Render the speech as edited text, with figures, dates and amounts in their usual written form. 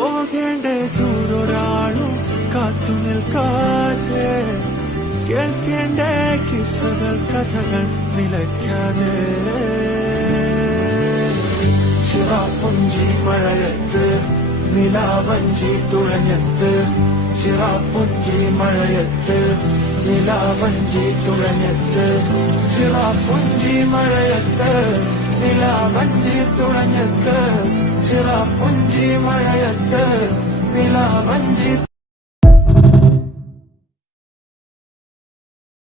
പോകേണ്ട ദൂരൊരാളും കാത്തു നിൽക്കാതെ കേൾക്കേണ്ട കിസ്സകൾ കഥകൾ നിലയ്ക്കാതെ ചിറാപ്പുഞ്ചി മഴയത്ത് നിലാവഞ്ചി തുഴഞ്ഞത്ത് ചിറാപ്പുഞ്ചി മഴയത്ത് നിലാവഞ്ചി തുഴഞ്ഞത്ത് ചിറാപ്പുഞ്ചി മഴയത്ത് നിലാവഞ്ചി തുഴഞ്ഞത്ത് ചിറാപ്പുഞ്ചി മഴയത്ത് നിലാവഞ്ചി